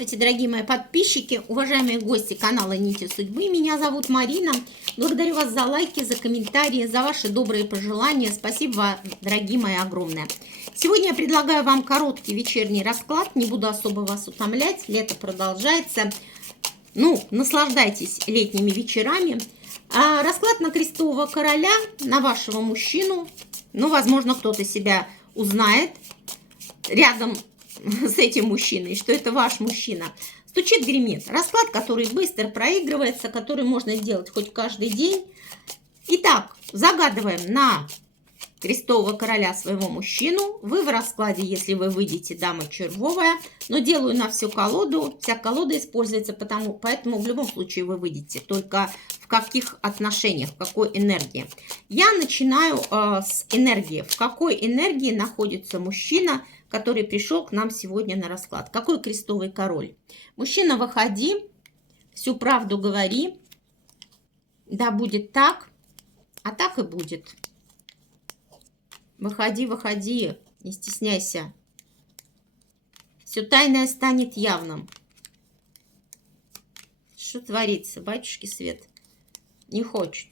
Здравствуйте, дорогие мои подписчики, уважаемые гости канала Нити Судьбы. Меня зовут Марина. Благодарю вас за лайки, за комментарии, за ваши добрые пожелания. Спасибо, дорогие мои, огромное. Сегодня я предлагаю вам короткий вечерний расклад. Не буду особо вас утомлять. Лето продолжается. Наслаждайтесь летними вечерами. Расклад на крестового короля, на вашего мужчину. Возможно, кто-то себя узнает рядом с этим мужчиной, что это ваш мужчина. Стучит, гремит. Расклад, который быстро проигрывается, который можно делать хоть каждый день. Итак, загадываем на крестового короля своего мужчину. Вы в раскладе, если вы выйдете, дама червовая, но делаю на всю колоду. Вся колода используется, поэтому в любом случае вы выйдете. Только в каких отношениях, в какой энергии. Я начинаю с энергии. В какой энергии находится мужчина, который пришел к нам сегодня на расклад? Какой крестовый король? Мужчина, выходи, всю правду говори. Да, будет так, а так и будет. Выходи, выходи, не стесняйся. Все тайное станет явным. Что творится, батюшки свет? Не хочет.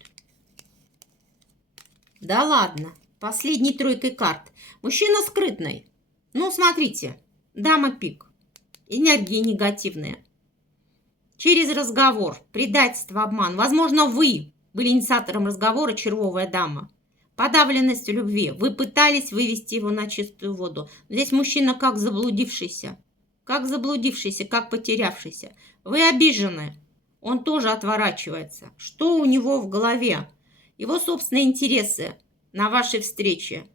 Да ладно, последней тройкой карт. Мужчина скрытный. Смотрите, дама пик. Энергии негативные. Через разговор, предательство, обман. Возможно, вы были инициатором разговора, червовая дама. Подавленность в любви. Вы пытались вывести его на чистую воду. Здесь мужчина как заблудившийся, как потерявшийся. Вы обижены. Он тоже отворачивается. Что у него в голове? Его собственные интересы на вашей встрече.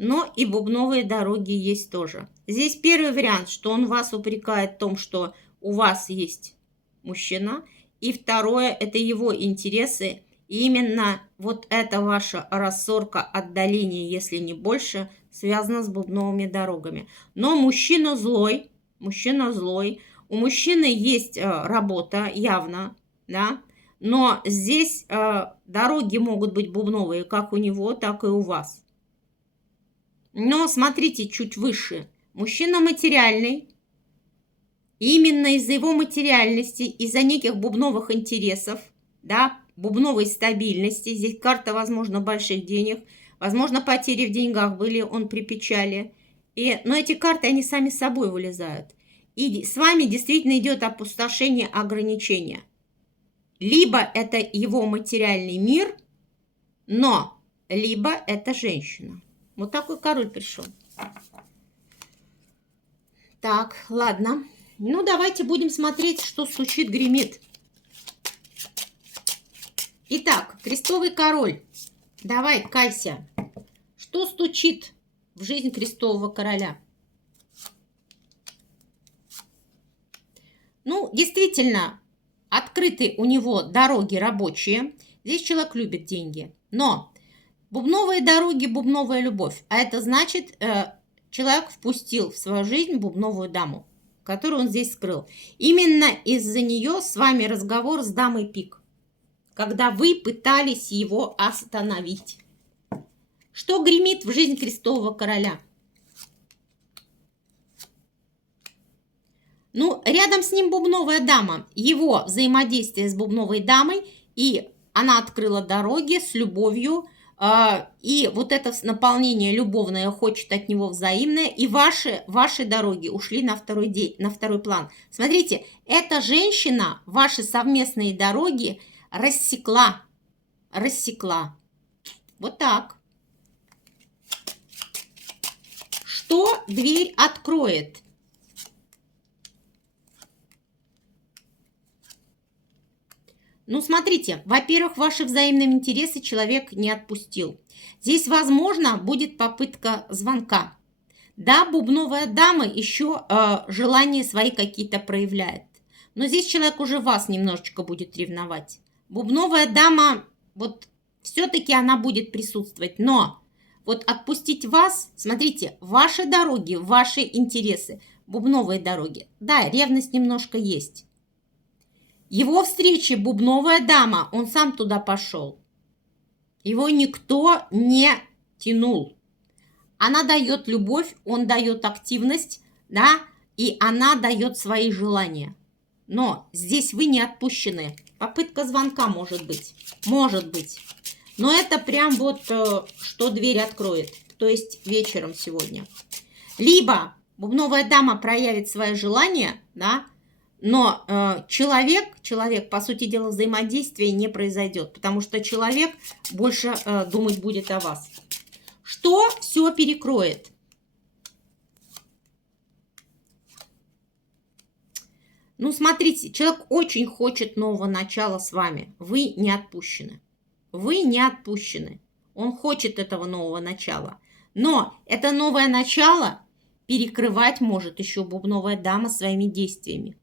Но и бубновые дороги есть тоже. Здесь первый вариант, что он вас упрекает в том, что у вас есть мужчина. И второе, это его интересы. И именно вот эта ваша рассорка, отдаление, если не больше, связана с бубновыми дорогами. Но мужчина злой. У мужчины есть работа, явно, да. Но здесь дороги могут быть бубновые, как у него, так и у вас. Но смотрите чуть выше. Мужчина материальный. Именно из-за его материальности, из-за неких бубновых интересов, да, бубновой стабильности. Здесь карта, возможно, больших денег. Возможно, потери в деньгах были, он при печали. Но эти карты, они сами собой вылезают. И с вами действительно идет опустошение, ограничения. Либо это его материальный мир, либо это женщина. Вот такой король пришел. Так, ладно. Давайте будем смотреть, что стучит, гремит. Итак, крестовый король. Давай, кайся. Что стучит в жизнь крестового короля? Действительно, открыты у него дороги рабочие. Здесь человек любит деньги. Но бубновые дороги, бубновая любовь. А это значит, человек впустил в свою жизнь бубновую даму, которую он здесь скрыл. Именно из-за нее с вами разговор с дамой пик, когда вы пытались его остановить. Что гремит в жизнь крестового короля? Рядом с ним бубновая дама. Его взаимодействие с бубновой дамой, и она открыла дороги с любовью. И вот это наполнение любовное хочет от него взаимное. И ваши дороги ушли на второй план. Смотрите, эта женщина ваши совместные дороги рассекла. Вот так. Что дверь откроет? Смотрите, во-первых, ваши взаимные интересы человек не отпустил. Здесь, возможно, будет попытка звонка. Да, бубновая дама еще желания свои какие-то проявляет. Но здесь человек уже вас немножечко будет ревновать. Бубновая дама, все-таки она будет присутствовать. Но отпустить вас, смотрите, ваши дороги, ваши интересы, бубновые дороги. Да, ревность немножко есть. Его встречи бубновая дама, он сам туда пошел. Его никто не тянул. Она дает любовь, он дает активность, да, и она дает свои желания. Но здесь вы не отпущены. Попытка звонка может быть. Может быть. Но это прям вот, что дверь откроет. То есть вечером сегодня. Либо бубновая дама проявит свои желания, да, но человек, по сути дела, взаимодействия не произойдет, потому что человек больше думать будет о вас. Что все перекроет? Ну, смотрите, человек очень хочет нового начала с вами. Вы не отпущены. Вы не отпущены. Он хочет этого нового начала. Но это новое начало перекрывать может еще бубновая дама своими действиями.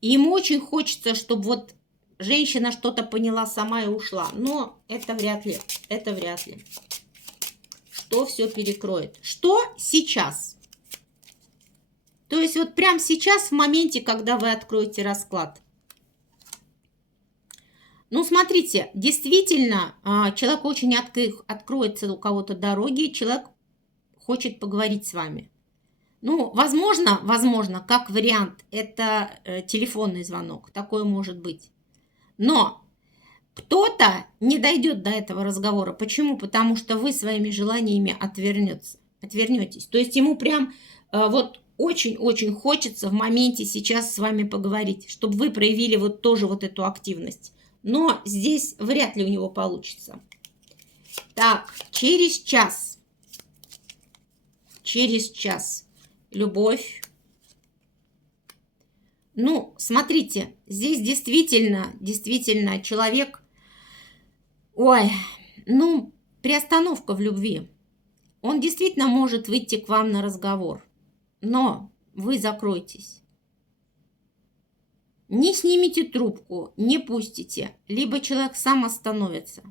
И ему очень хочется, чтобы вот женщина что-то поняла сама и ушла. Но это вряд ли. Это вряд ли. Что все перекроет? Что сейчас? То есть вот прямо сейчас, в моменте, когда вы откроете расклад. Ну, смотрите, действительно, человек очень откроется у кого-то дороги, человек хочет поговорить с вами. Ну, возможно, как вариант, это телефонный звонок, такое может быть. Но кто-то не дойдет до этого разговора. Почему? Потому что вы своими желаниями отвернетесь. То есть ему прям вот очень-очень хочется в моменте сейчас с вами поговорить, чтобы вы проявили вот тоже вот эту активность. Но здесь вряд ли у него получится. Так, через час. Через час. Любовь. Ну, смотрите, здесь действительно человек... Ой, ну, приостановка в любви. Он действительно может выйти к вам на разговор. Но вы закройтесь. Не снимите трубку, не пустите. Либо человек сам остановится.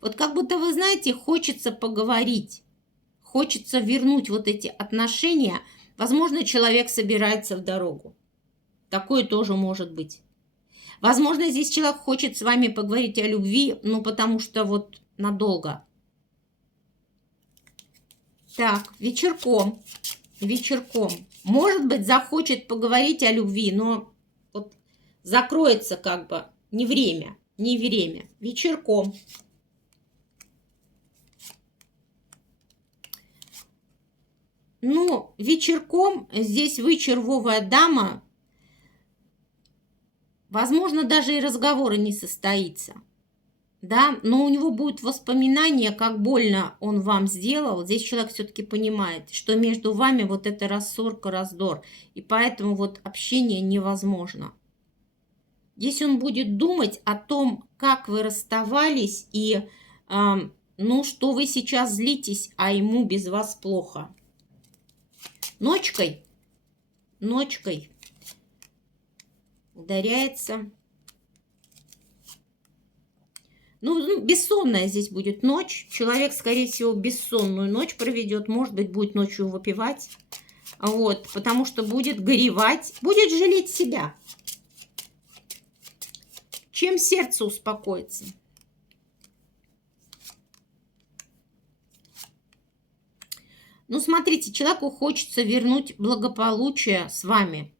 Вот как будто, вы знаете, хочется поговорить. Хочется вернуть вот эти отношения. Возможно, человек собирается в дорогу. Такое тоже может быть. Возможно, здесь человек хочет с вами поговорить о любви, ну, потому что вот надолго. Так, вечерком. Может быть, захочет поговорить о любви, но вот закроется как бы не время. Вечерком. Ну, вечерком здесь вы червовая дама. Возможно, даже и разговора не состоится. Да, но у него будут воспоминания, как больно он вам сделал. Здесь человек все-таки понимает, что между вами вот эта рассорка, раздор. И поэтому вот общение невозможно. Здесь он будет думать о том, как вы расставались и, ну, что вы сейчас злитесь, а ему без вас плохо. Ночкой ударяется. Ну, бессонная здесь будет ночь. Человек, скорее всего, бессонную ночь проведет. Может быть, будет ночью выпивать. Вот, потому что будет горевать, будет жалеть себя. Чем сердце успокоится? Ну, смотрите, человеку хочется вернуть благополучие с вами.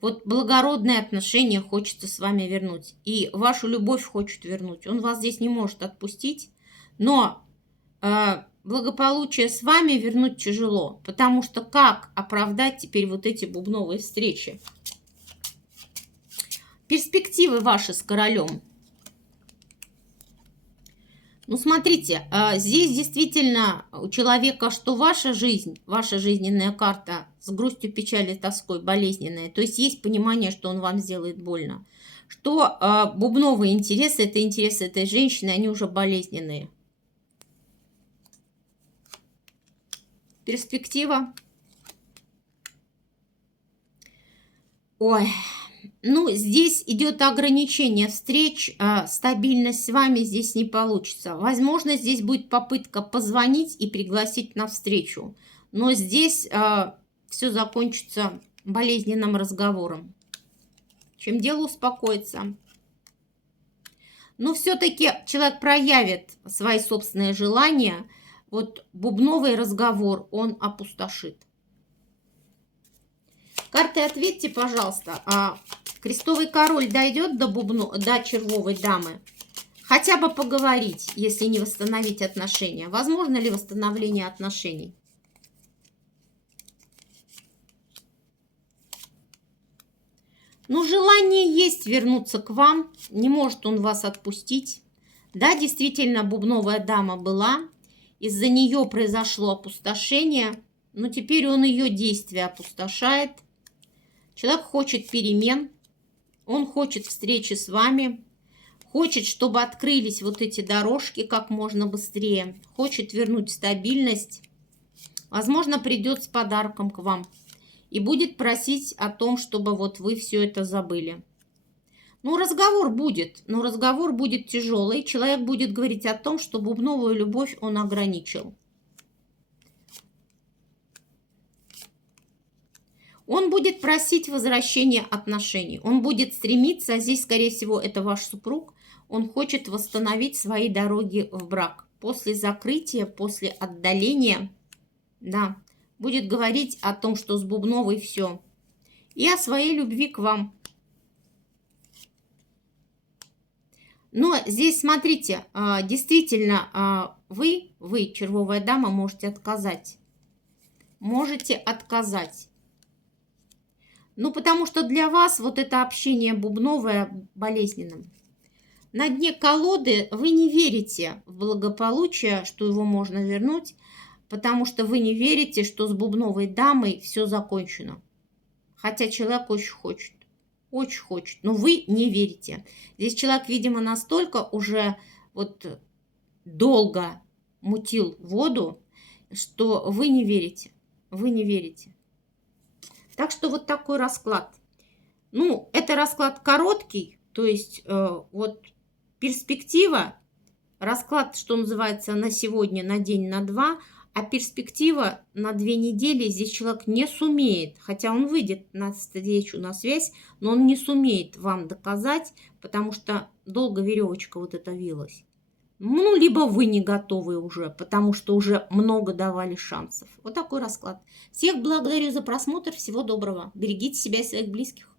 Вот благородные отношения хочется с вами вернуть. И вашу любовь хочет вернуть. Он вас здесь не может отпустить. Но благополучие с вами вернуть тяжело. Потому что как оправдать теперь вот эти бубновые встречи? Перспективы ваши с королем. Ну, смотрите, здесь действительно у человека, что ваша жизнь, ваша жизненная карта с грустью, печалью, тоской, болезненная. То есть есть понимание, что он вам сделает больно. Что бубновые интересы, это интересы этой женщины, они уже болезненные. Перспектива. Ой... Ну, здесь идет ограничение встреч, стабильность с вами здесь не получится. Возможно, здесь будет попытка позвонить и пригласить на встречу. Но здесь все закончится болезненным разговором. Чем дело успокоится. Но все-таки человек проявит свои собственные желания. Вот бубновый разговор он опустошит. Карты, ответьте, пожалуйста, а крестовый король дойдет до червовой дамы? Хотя бы поговорить, если не восстановить отношения. Возможно ли восстановление отношений? Ну, желание есть вернуться к вам. Не может он вас отпустить. Да, действительно, бубновая дама была. Из-за нее произошло опустошение. Но теперь он ее действия опустошает. Человек хочет перемен. Он хочет встречи с вами. Хочет, чтобы открылись вот эти дорожки как можно быстрее. Хочет вернуть стабильность. Возможно, придет с подарком к вам. И будет просить о том, чтобы вот вы все это забыли. Ну, разговор будет, но разговор будет тяжелый. Человек будет говорить о том, что бубновую любовь он ограничил. Он будет просить возвращения отношений. Он будет стремиться, а здесь, скорее всего, это ваш супруг. Он хочет восстановить свои дороги в брак. После закрытия, после отдаления, да, будет говорить о том, что с бубновой все. И о своей любви к вам. Но здесь, смотрите, действительно, вы, червовая дама, можете отказать. Можете отказать. Ну, потому что для вас вот это общение бубновое болезненным. На дне колоды вы не верите в благополучие, что его можно вернуть, потому что вы не верите, что с бубновой дамой все закончено. Хотя человек очень хочет. Очень хочет. Но вы не верите. Здесь человек, видимо, настолько уже вот долго мутил воду, что вы не верите. Вы не верите. Так что вот такой расклад. Ну, это расклад короткий, то есть вот перспектива, расклад, что называется, на сегодня, на день, на два, а перспектива на 2 недели здесь человек не сумеет, хотя он выйдет на встречу, на связь, но он не сумеет вам доказать, потому что долго веревочка вот эта вилась. Ну, либо вы не готовы уже, потому что уже много давали шансов. Вот такой расклад. Всех благодарю за просмотр. Всего доброго. Берегите себя и своих близких.